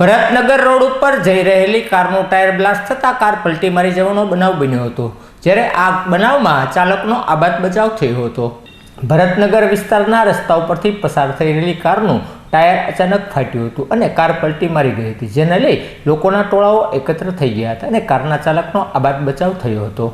Bharatnagar road ઉપર જઈ રહેલી કારનું ટાયર બ્લાસ્ટ થતાં કાર પલટી મારી જવાનો બનાવ બન્યો હતો, જ્યારે આ બનાવમાં ચાલકનો આબાદ બચાવ થયો હતો। ભરતનગર વિસ્તારના રસ્તા ઉપરથી પસાર થઈ રહેલી કારનું ટાયર અચાનક ફાટ્યું હતું અને કાર પલટી મારી ગઈ હતી, જેને લઈ લોકોના ટોળાઓ એકત્ર થઈ ગયા હતા અને કારના ચાલકનો આબાદ બચાવ થયો હતો।